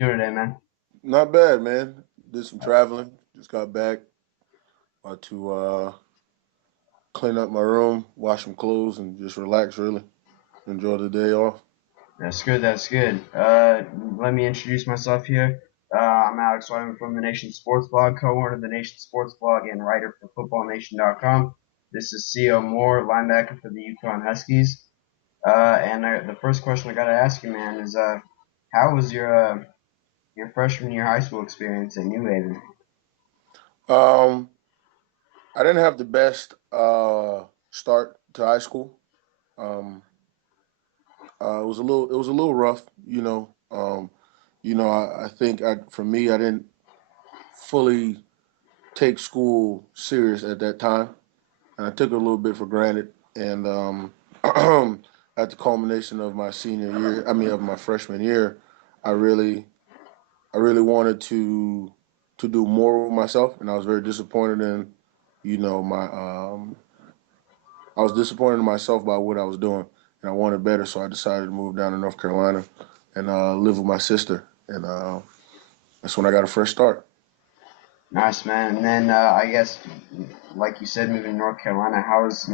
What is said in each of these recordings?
Doing today, man? Not bad, man. Did some traveling. Just got back. About to clean up my room, wash some clothes, and just relax. Really enjoy the day off. That's good. That's good. Let me introduce myself here. I'm Alex Wyman from the Nation Sports Blog, co-owner of the Nation Sports Blog and writer for FootballNation.com. This is C.O. Moore, linebacker for the Yukon Huskies. The first question I got to ask you, man, is how was your freshman year high school experience at New Haven? Um, I didn't have the best start to high school. Um, it was a little rough, you know. I think for me, I didn't fully take school serious at that time, and I took it a little bit for granted. And at the culmination of my senior year, I mean of my freshman year, I really, I really wanted to do more with myself, and I was very disappointed in, my I was disappointed in myself by what I was doing, and I wanted better, so I decided to move down to North Carolina and live with my sister, and that's when I got a fresh start. Nice, man. And then I guess, like you said, moving to North Carolina, how was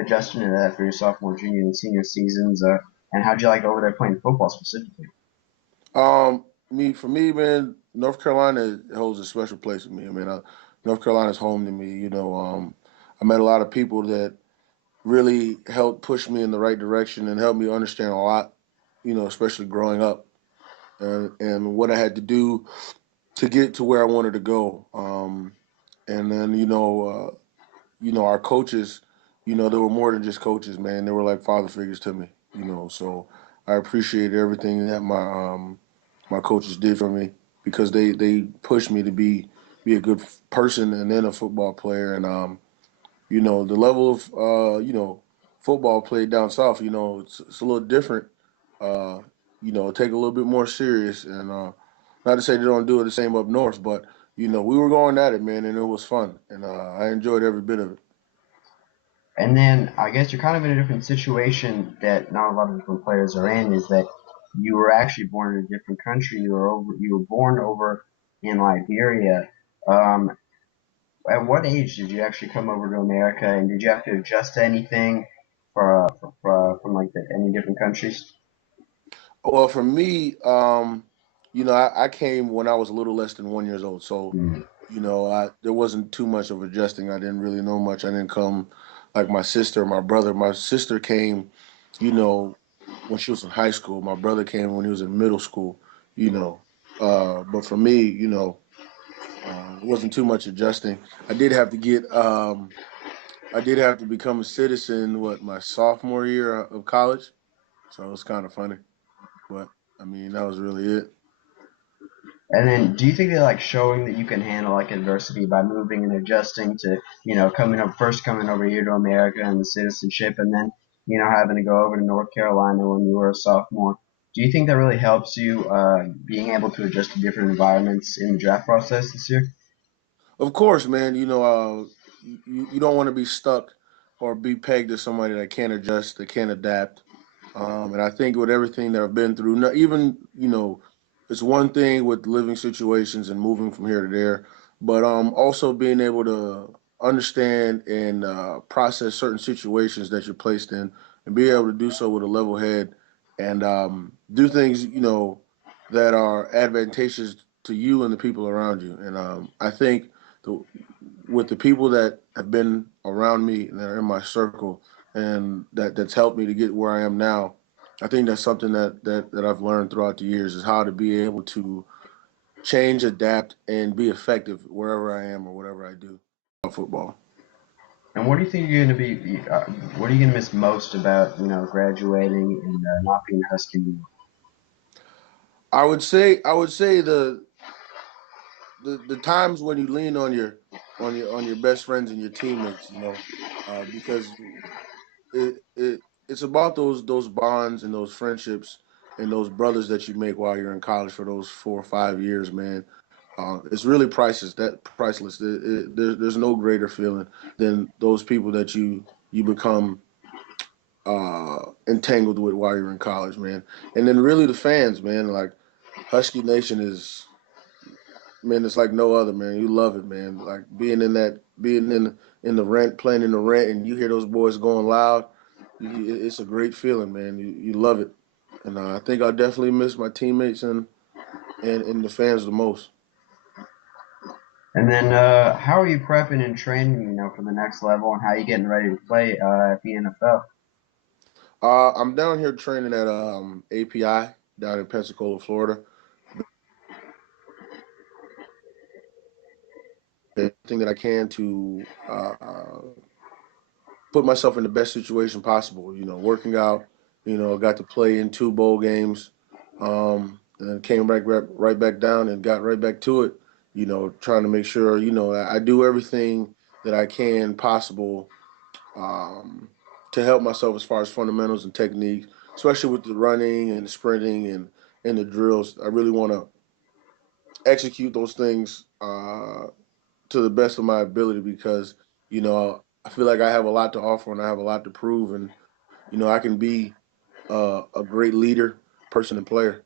adjusting to that for your sophomore, junior, and senior seasons? And how'd you like over there playing football specifically? For me, man, North Carolina holds a special place with me. I mean, North Carolina's home to me. I met a lot of people that really helped push me in the right direction and helped me understand a lot. Especially growing up and what I had to do to get to where I wanted to go. And then our coaches, they were more than just coaches, man. They were like father figures to me. So I appreciate everything that my coaches did for me because they pushed me to be a good person and then a football player. And the level of football played down south, it's a little different. Uh, take a little bit more serious, and not to say they don't do it the same up north, but we were going at it, man, and it was fun, and I enjoyed every bit of it. And then I guess you're kind of in a different situation that not a lot of different players are in. Is that you were actually born in a different country. You were born over in Liberia. Um, at what age did you actually come over to America, and did you have to adjust to anything from like any different countries? Well, for me, I came when I was a little less than 1 years old, so Mm. there wasn't too much of adjusting. I didn't really know much. I didn't come like my sister, my brother. My sister came, you know, when she was in high school. My brother came when he was in middle school. You know, but for me, it wasn't too much adjusting. I did have to get, I did have to become a citizen. What, my sophomore year of college? So it was kind of funny, but I mean that was really it. And then, do you think that like showing that you can handle like adversity by moving and adjusting to, coming over here to America and the citizenship, and then, having to go over to North Carolina when you were a sophomore? Do you think that really helps you being able to adjust to different environments in the draft process this year? Of course, man. You don't want to be stuck or be pegged to somebody that can't adjust, that can't adapt. And I think with everything that I've been through, not even it's one thing with living situations and moving from here to there, but also being able to understand and process certain situations that you're placed in, and be able to do so with a level head and do things that are advantageous to you and the people around you. And I think the with the people that have been around me and that are in my circle and that's helped me to get where I am now. I think that's something that I've learned throughout the years is how to be able to change, adapt, and be effective wherever I am or whatever I do. Football. And what do you think you're going to be? What are you going to miss most about graduating and not being a Husky anymore? I would say the times when you lean on your best friends and your teammates, because it's about those bonds and those friendships and those brothers that you make while you're in college for those 4 or 5 years, man. It's really priceless. That priceless. There's no greater feeling than those people that you become entangled with while you're in college, man. And then really the fans, man. Like Husky Nation is, man, it's like no other, man. You love it, man. Like being in the rent, playing in the rent, and you hear those boys going loud. It's a great feeling, man. You love it, and I think I definitely miss my teammates and the fans the most. And then, how are you prepping and training, for the next level, and how are you getting ready to play at the NFL? I'm down here training at API down in Pensacola, Florida. Everything that I can to put myself in the best situation possible. Working out. Got to play in 2 bowl games, and then came right back down and got right back to it. Trying to make sure I do everything that I can possible um, to help myself as far as fundamentals and techniques, especially with the running and the sprinting and the drills. I really want to execute those things to the best of my ability because I feel like I have a lot to offer and I have a lot to prove, and I can be a great leader, person, and player.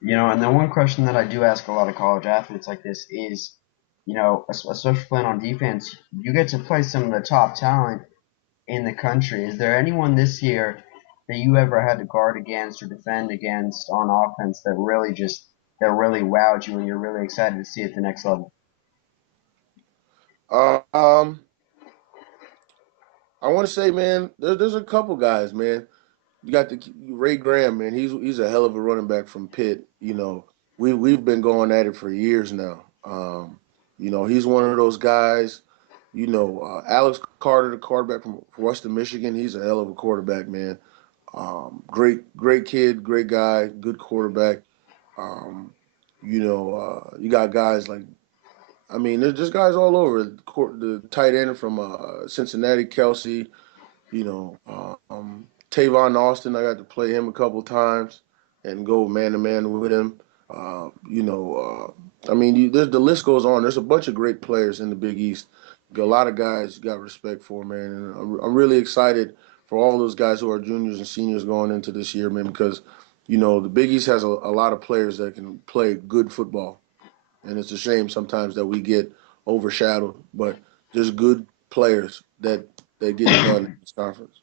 And then one question that I do ask a lot of college athletes like this is, especially playing on defense, you get to play some of the top talent in the country. Is there anyone this year that you ever had to guard against or defend against on offense that really wowed you and you're really excited to see at the next level? Uh, um, I want to say, man, there's a couple guys, man. You got the Ray Graham, man. He's a hell of a running back from Pitt. We've been going at it for years now. He's one of those guys. Alex Carter, the quarterback from Western Michigan. He's a hell of a quarterback, man. Great kid, great guy, good quarterback. Um, you got guys like, I mean, there's just guys all over. The tight end from Cincinnati, Kelsey. Tavon Austin, I got to play him a couple times and go man to man with him. I mean, the list goes on. There's a bunch of great players in the Big East. Got a lot of guys you got respect for, man. And I'm really excited for all those guys who are juniors and seniors going into this year, man, because, the Big East has a lot of players that can play good football. And it's a shame sometimes that we get overshadowed, but there's good players that get it done in this conference.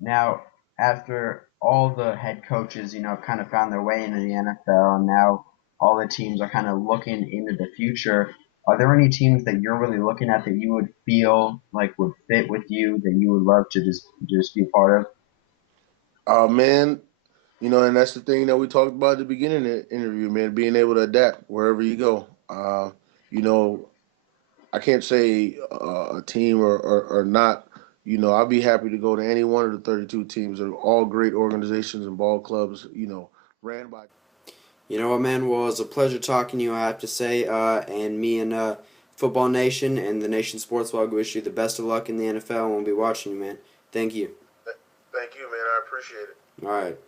Now, after all the head coaches, kind of found their way into the NFL, and now all the teams are kind of looking into the future, are there any teams that you're really looking at that you would feel like would fit with you, that you would love to just be a part of? Man, and that's the thing that we talked about at the beginning of the interview, man, being able to adapt wherever you go. You know, I can't say a team or not. I'd be happy to go to any one of the 32 teams. They're all great organizations and ball clubs, ran by. You know what, man? Well, it was a pleasure talking to you, I have to say. And me and Football Nation and the Nation Sports Blog wish you the best of luck in the NFL, and we'll be watching you, man. Thank you. Thank you, man. I appreciate it. All right.